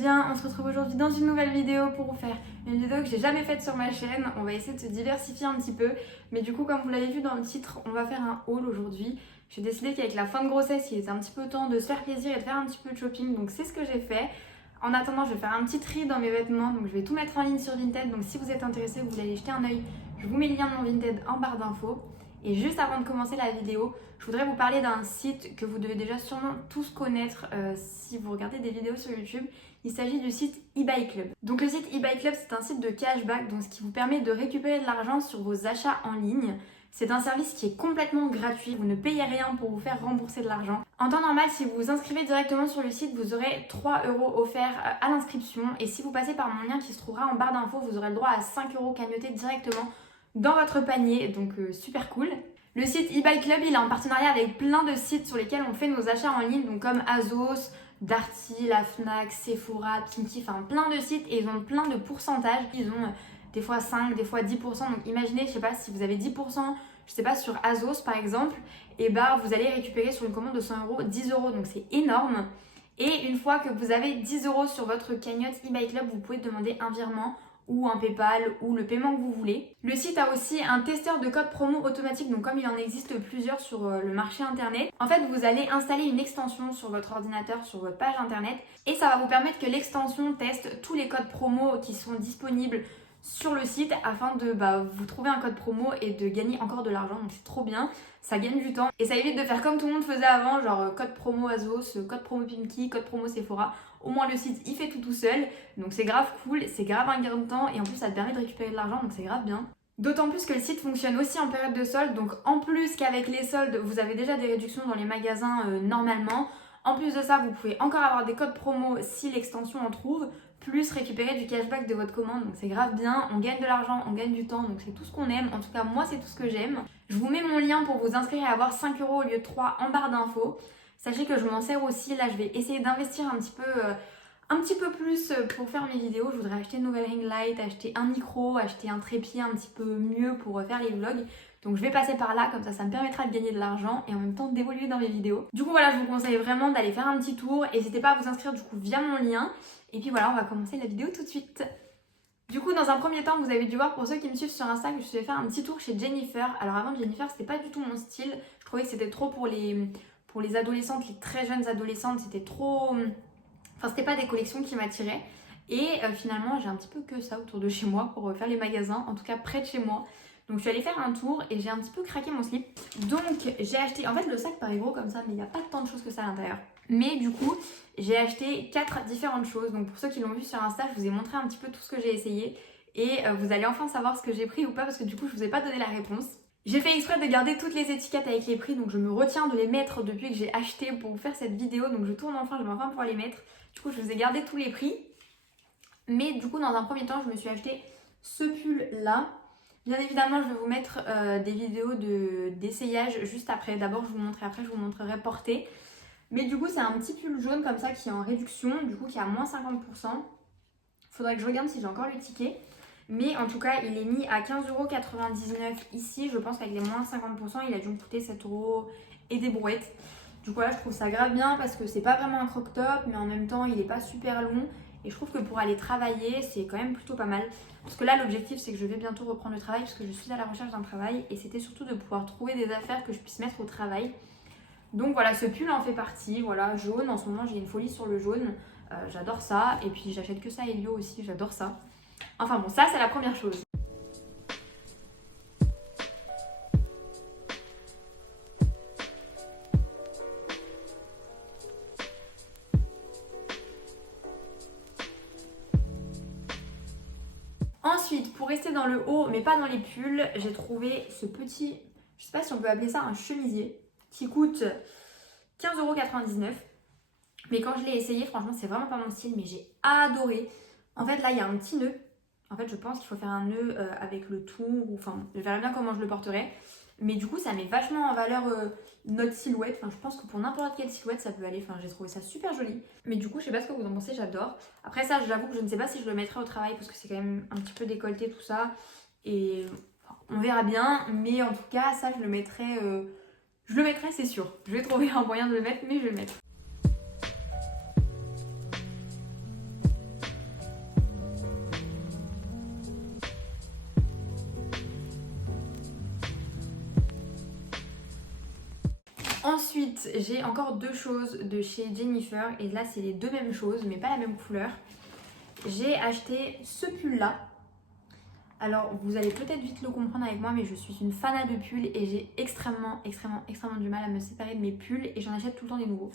bien, on se retrouve aujourd'hui dans une nouvelle vidéo pour vous faire une vidéo que j'ai jamais faite sur ma chaîne. On va essayer de se diversifier un petit peu, mais du coup comme vous l'avez vu dans le titre, on va faire un haul aujourd'hui. J'ai décidé qu'avec la fin de grossesse, il était un petit peu temps de se faire plaisir et de faire un petit peu de shopping, donc c'est ce que j'ai fait. En attendant, je vais faire un petit tri dans mes vêtements, donc je vais tout mettre en ligne sur Vinted, donc si vous êtes intéressé, vous voulez aller jeter un oeil, je vous mets le lien de mon Vinted en barre d'infos. Et juste avant de commencer la vidéo, je voudrais vous parler d'un site que vous devez déjà sûrement tous connaître si vous regardez des vidéos sur YouTube. Il s'agit du site eBay Club. Donc le site eBay Club, c'est un site de cashback, donc ce qui vous permet de récupérer de l'argent sur vos achats en ligne. C'est un service qui est complètement gratuit, vous ne payez rien pour vous faire rembourser de l'argent. En temps normal, si vous vous inscrivez directement sur le site, vous aurez 3 € offerts à l'inscription. Et si vous passez par mon lien qui se trouvera en barre d'infos, vous aurez le droit à 5 € cagnotés directement dans votre panier, donc super cool. Le site eBay Club, il est en partenariat avec plein de sites sur lesquels on fait nos achats en ligne, donc comme Azos, Darty, la Fnac, Sephora, Pinky, enfin plein de sites, et ils ont plein de pourcentages. Ils ont des fois 5, des fois 10%, donc imaginez, je sais pas, si vous avez 10%, je sais pas, sur Azos par exemple, et bah vous allez récupérer sur une commande de 100 €, 10 €, donc c'est énorme. Et une fois que vous avez 10 € sur votre cagnotte eBay Club, vous pouvez demander un virement ou un PayPal ou le paiement que vous voulez. Le site a aussi un testeur de code promo automatique, donc comme il en existe plusieurs sur le marché internet, en fait vous allez installer une extension sur votre ordinateur, sur votre page internet, et ça va vous permettre que l'extension teste tous les codes promo qui sont disponibles sur le site afin de vous trouver un code promo et de gagner encore de l'argent, donc c'est trop bien, ça gagne du temps et ça évite de faire comme tout le monde faisait avant, genre code promo Azos, code promo Pinky, code promo Sephora. Au moins le site il fait tout seul, donc c'est grave cool, c'est grave un gain de temps et en plus ça te permet de récupérer de l'argent, donc c'est grave bien. D'autant plus que le site fonctionne aussi en période de solde, donc en plus qu'avec les soldes vous avez déjà des réductions dans les magasins normalement. En plus de ça, vous pouvez encore avoir des codes promo si l'extension en trouve, plus récupérer du cashback de votre commande, donc c'est grave bien, on gagne de l'argent, on gagne du temps, donc c'est tout ce qu'on aime, en tout cas moi c'est tout ce que j'aime. Je vous mets mon lien pour vous inscrire et avoir 5 € au lieu de 3 en barre d'infos. Sachez que je m'en sers aussi, là je vais essayer d'investir un petit peu plus pour faire mes vidéos. Je voudrais acheter une nouvelle ring light, acheter un micro, acheter un trépied un petit peu mieux pour faire les vlogs. Donc je vais passer par là, comme ça me permettra de gagner de l'argent et en même temps d'évoluer dans mes vidéos. Du coup voilà, je vous conseille vraiment d'aller faire un petit tour. N'hésitez pas à vous inscrire du coup via mon lien. Et puis voilà, on va commencer la vidéo tout de suite. Du coup, dans un premier temps, vous avez dû voir pour ceux qui me suivent sur Insta que je vais faire un petit tour chez Jennifer. Alors avant, Jennifer, c'était pas du tout mon style. Je trouvais que c'était trop pour les adolescentes, les très jeunes adolescentes. C'était trop... Enfin, c'était pas des collections qui m'attiraient. Et finalement, j'ai un petit peu que ça autour de chez moi pour faire les magasins, en tout cas près de chez moi. Donc je suis allée faire un tour et j'ai un petit peu craqué mon slip. Donc j'ai acheté, en fait le sac paraît gros comme ça, mais il n'y a pas tant de choses que ça à l'intérieur. Mais du coup, j'ai acheté 4 différentes choses. Donc pour ceux qui l'ont vu sur Insta, je vous ai montré un petit peu tout ce que j'ai essayé. Et vous allez enfin savoir ce que j'ai pris ou pas, parce que du coup je vous ai pas donné la réponse. J'ai fait exprès de garder toutes les étiquettes avec les prix, donc je me retiens de les mettre depuis que j'ai acheté pour vous faire cette vidéo. Donc je tourne enfin, je vais enfin pouvoir les mettre. Du coup je vous ai gardé tous les prix. Mais du coup dans un premier temps, je me suis acheté ce pull là. Bien évidemment, je vais vous mettre des vidéos d'essayage juste après. D'abord, je vous montrerai, après je vous montrerai porté. Mais du coup, c'est un petit pull jaune comme ça qui est en réduction, du coup qui est à moins 50%. Faudrait que je regarde si j'ai encore le ticket. Mais en tout cas, il est mis à 15,99 € ici. Je pense qu'avec les moins 50%, il a dû me coûter 7 € et des brouettes. Du coup, là, je trouve ça grave bien parce que c'est pas vraiment un croc-top, mais en même temps, il est pas super long. Et je trouve que pour aller travailler, c'est quand même plutôt pas mal. Parce que là, l'objectif, c'est que je vais bientôt reprendre le travail parce que je suis à la recherche d'un travail. Et c'était surtout de pouvoir trouver des affaires que je puisse mettre au travail. Donc voilà, ce pull en fait partie. Voilà, jaune. En ce moment, j'ai une folie sur le jaune. J'adore ça. Et puis, j'achète que ça à Elio aussi. J'adore ça. Enfin bon, ça, c'est la première chose. Ensuite, pour rester dans le haut, mais pas dans les pulls, j'ai trouvé ce petit, je sais pas si on peut appeler ça un chemisier, qui coûte 15,99 €. Mais quand je l'ai essayé, franchement, c'est vraiment pas mon style, mais j'ai adoré. En fait, là, il y a un petit nœud. En fait, je pense qu'il faut faire un nœud avec le tour, ou enfin, je verrai bien comment je le porterai. Mais du coup, ça met vachement en valeur notre silhouette. Enfin, je pense que pour n'importe quelle silhouette, ça peut aller. Enfin, j'ai trouvé ça super joli. Mais du coup, je sais pas ce que vous en pensez, j'adore. Après ça, j'avoue que je ne sais pas si je le mettrai au travail parce que c'est quand même un petit peu décolleté tout ça. Et enfin, on verra bien. Mais en tout cas, ça, je le mettrai, c'est sûr. Je vais trouver un moyen de le mettre, mais je vais le mettre. Ensuite, j'ai encore deux choses de chez Jennifer. Et là, c'est les deux mêmes choses, mais pas la même couleur. J'ai acheté ce pull-là. Alors, vous allez peut-être vite le comprendre avec moi, mais je suis une fanat de pulls et j'ai extrêmement du mal à me séparer de mes pulls et j'en achète tout le temps des nouveaux.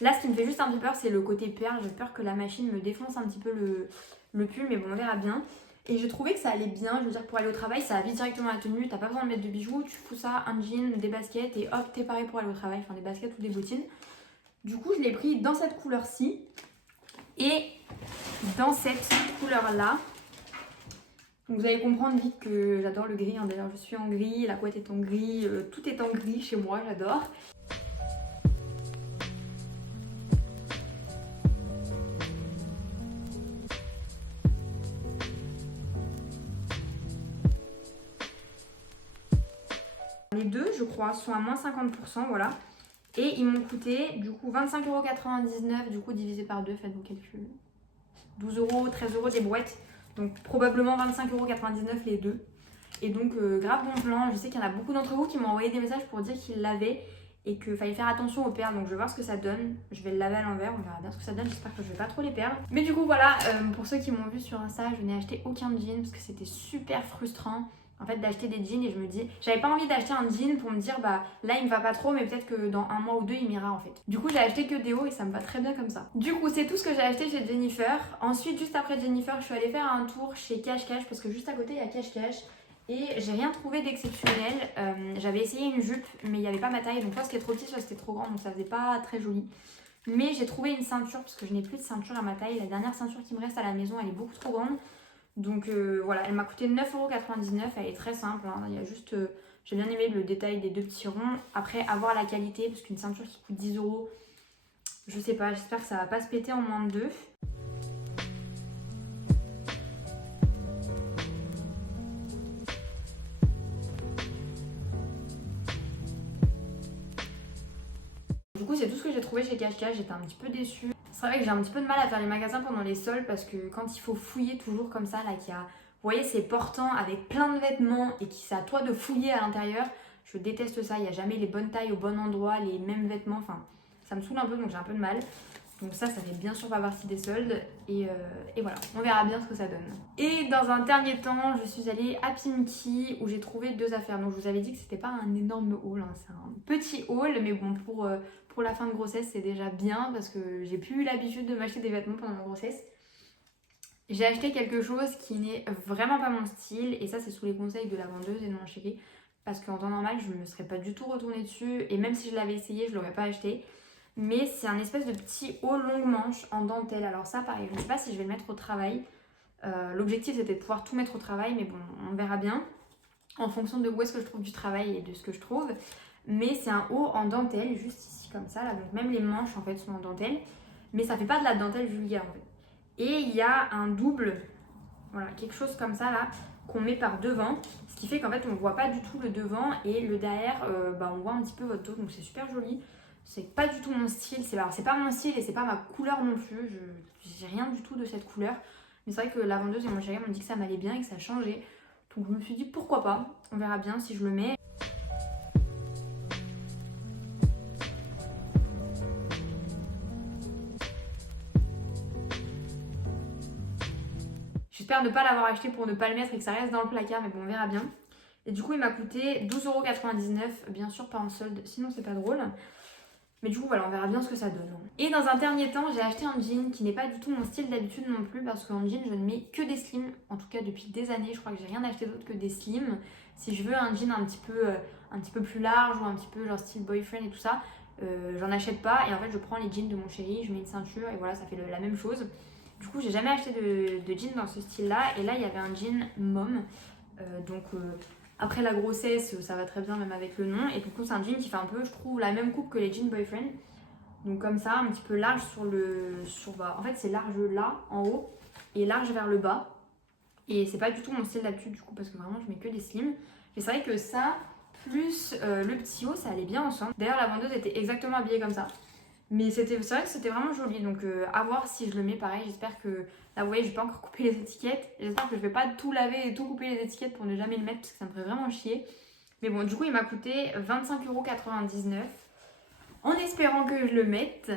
Là, ce qui me fait juste un peu peur, c'est le côté perle. J'ai peur que la machine me défonce un petit peu le pull, mais bon, on verra bien. Et j'ai trouvé que ça allait bien, je veux dire, pour aller au travail, ça habille directement la tenue, t'as pas besoin de mettre de bijoux, tu fous ça, un jean, des baskets et hop, t'es paré pour aller au travail, enfin des baskets ou des bottines. Du coup, je l'ai pris dans cette couleur-ci et dans cette couleur-là. Donc vous allez comprendre vite que j'adore le gris, hein. D'ailleurs je suis en gris, la couette est en gris, tout est en gris chez moi, j'adore. Les deux, je crois, sont à moins 50%, voilà. Et ils m'ont coûté du coup 25,99€, du coup divisé par 2, faites vos calculs. 12€, 13€ des brouettes. Donc probablement 25,99€ les deux. Et donc grave bon plan, je sais qu'il y en a beaucoup d'entre vous qui m'ont envoyé des messages pour dire qu'ils l'avaient et qu'il fallait faire attention aux perles. Donc je vais voir ce que ça donne. Je vais le laver à l'envers, on verra bien ce que ça donne. J'espère que je vais pas trop les perdre. Mais du coup voilà, pour ceux qui m'ont vu sur Insta, je n'ai acheté aucun jean parce que c'était super frustrant. En fait d'acheter des jeans et je me dis, j'avais pas envie d'acheter un jean pour me dire bah là il me va pas trop mais peut-être que dans un mois ou deux il m'ira en fait. Du coup j'ai acheté que des hauts et ça me va très bien comme ça. Du coup c'est tout ce que j'ai acheté chez Jennifer. Ensuite juste après Jennifer je suis allée faire un tour chez Cash Cash parce que juste à côté il y a Cash Cash. Et j'ai rien trouvé d'exceptionnel. J'avais essayé une jupe mais il n'y avait pas ma taille donc soit c'était trop petit soit c'était trop grand donc ça faisait pas très joli. Mais j'ai trouvé une ceinture parce que je n'ai plus de ceinture à ma taille. La dernière ceinture qui me reste à la maison elle est beaucoup trop grande. Donc voilà, elle m'a coûté 9,99€, elle est très simple, hein. Il y a juste, j'ai bien aimé le détail des deux petits ronds. Après, avoir la qualité, parce qu'une ceinture qui coûte 10€, je sais pas, j'espère que ça va pas se péter en moins de deux. Du coup, c'est tout ce que j'ai trouvé chez Cash Cash, j'étais un petit peu déçue. C'est vrai que j'ai un petit peu de mal à faire les magasins pendant les soldes parce que quand il faut fouiller toujours comme ça, là, qu'il y a, vous voyez, c'est portant avec plein de vêtements et qui c'est à toi de fouiller à l'intérieur, je déteste ça. Il n'y a jamais les bonnes tailles au bon endroit, les mêmes vêtements, enfin, ça me saoule un peu donc j'ai un peu de mal. Donc ça fait bien sûr pas partie des soldes et voilà, on verra bien ce que ça donne. Et dans un dernier temps, je suis allée à Pimki où j'ai trouvé deux affaires. Donc je vous avais dit que c'était pas un énorme haul, hein, c'est un petit haul, mais bon pour la fin de grossesse c'est déjà bien parce que j'ai plus eu l'habitude de m'acheter des vêtements pendant ma grossesse. J'ai acheté quelque chose qui n'est vraiment pas mon style et ça c'est sous les conseils de la vendeuse et de mon chéri parce qu'en temps normal je ne me serais pas du tout retournée dessus et même si je l'avais essayé je l'aurais pas acheté. Mais c'est un espèce de petit haut longue manche en dentelle. Alors ça pareil, je ne sais pas si je vais le mettre au travail. L'objectif c'était de pouvoir tout mettre au travail, mais bon, on verra bien en fonction de où est-ce que je trouve du travail et de ce que je trouve. Mais c'est un haut en dentelle, juste ici comme ça, là. Donc même les manches en fait sont en dentelle, mais ça fait pas de la dentelle vulgaire en fait. Et il y a un double, voilà, quelque chose comme ça là, qu'on met par devant, ce qui fait qu'en fait on voit pas du tout le devant et le derrière, on voit un petit peu votre dos, donc c'est super joli. C'est pas du tout mon style, c'est pas mon style et c'est pas ma couleur non plus, j'ai rien du tout de cette couleur. Mais c'est vrai que la vendeuse et mon chéri m'ont dit que ça m'allait bien et que ça changeait. Donc je me suis dit pourquoi pas, on verra bien si je le mets. J'espère ne pas l'avoir acheté pour ne pas le mettre et que ça reste dans le placard, mais bon on verra bien. Et du coup il m'a coûté 12,99€, bien sûr pas en solde, sinon c'est pas drôle. Mais du coup voilà, on verra bien ce que ça donne. Et dans un dernier temps, j'ai acheté un jean qui n'est pas du tout mon style d'habitude non plus parce qu'en jean, je ne mets que des slims. En tout cas depuis des années, je crois que j'ai rien acheté d'autre que des slims. Si je veux un jean un petit peu plus large ou un petit peu genre style boyfriend et tout ça, j'en achète pas. Et en fait, je prends les jeans de mon chéri, je mets une ceinture et voilà, ça fait la même chose. Du coup, j'ai jamais acheté de jean dans ce style-là. Et là, il y avait un jean mom. Après la grossesse, ça va très bien même avec le nom. Et du coup, c'est un jean qui fait un peu, je trouve, la même coupe que les jeans boyfriend. Donc comme ça, un petit peu large en fait, c'est large là, en haut, et large vers le bas. Et c'est pas du tout mon style d'habitude, du coup, parce que vraiment, je mets que des slims. Mais c'est vrai que ça, plus le petit haut, ça allait bien ensemble. D'ailleurs, la vendeuse était exactement habillée comme ça. Mais c'est vrai que c'était vraiment joli. Donc à voir si je le mets pareil. J'espère que... Là, vous voyez, j'ai pas encore coupé les étiquettes. J'espère que je vais pas tout laver et tout couper les étiquettes pour ne jamais le mettre parce que ça me ferait vraiment chier. Mais bon, du coup, il m'a coûté 25,99€. en espérant que je le mette.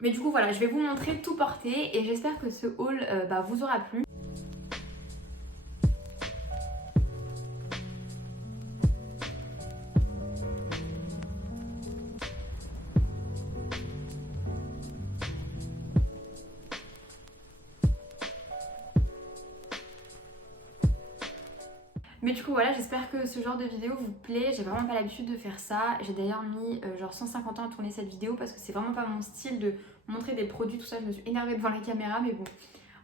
Mais du coup voilà, je vais vous montrer tout porté et j'espère que ce haul vous aura plu. Mais du coup voilà, j'espère que ce genre de vidéo vous plaît. J'ai vraiment pas l'habitude de faire ça. J'ai d'ailleurs mis genre 150 ans à tourner cette vidéo parce que c'est vraiment pas mon style de montrer des produits, tout ça. Je me suis énervée devant la caméra, mais bon,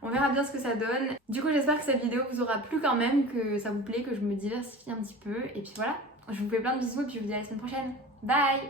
on verra bien ce que ça donne. Du coup j'espère que cette vidéo vous aura plu quand même, que ça vous plaît, que je me diversifie un petit peu. Et puis voilà, je vous fais plein de bisous et puis je vous dis à la semaine prochaine. Bye!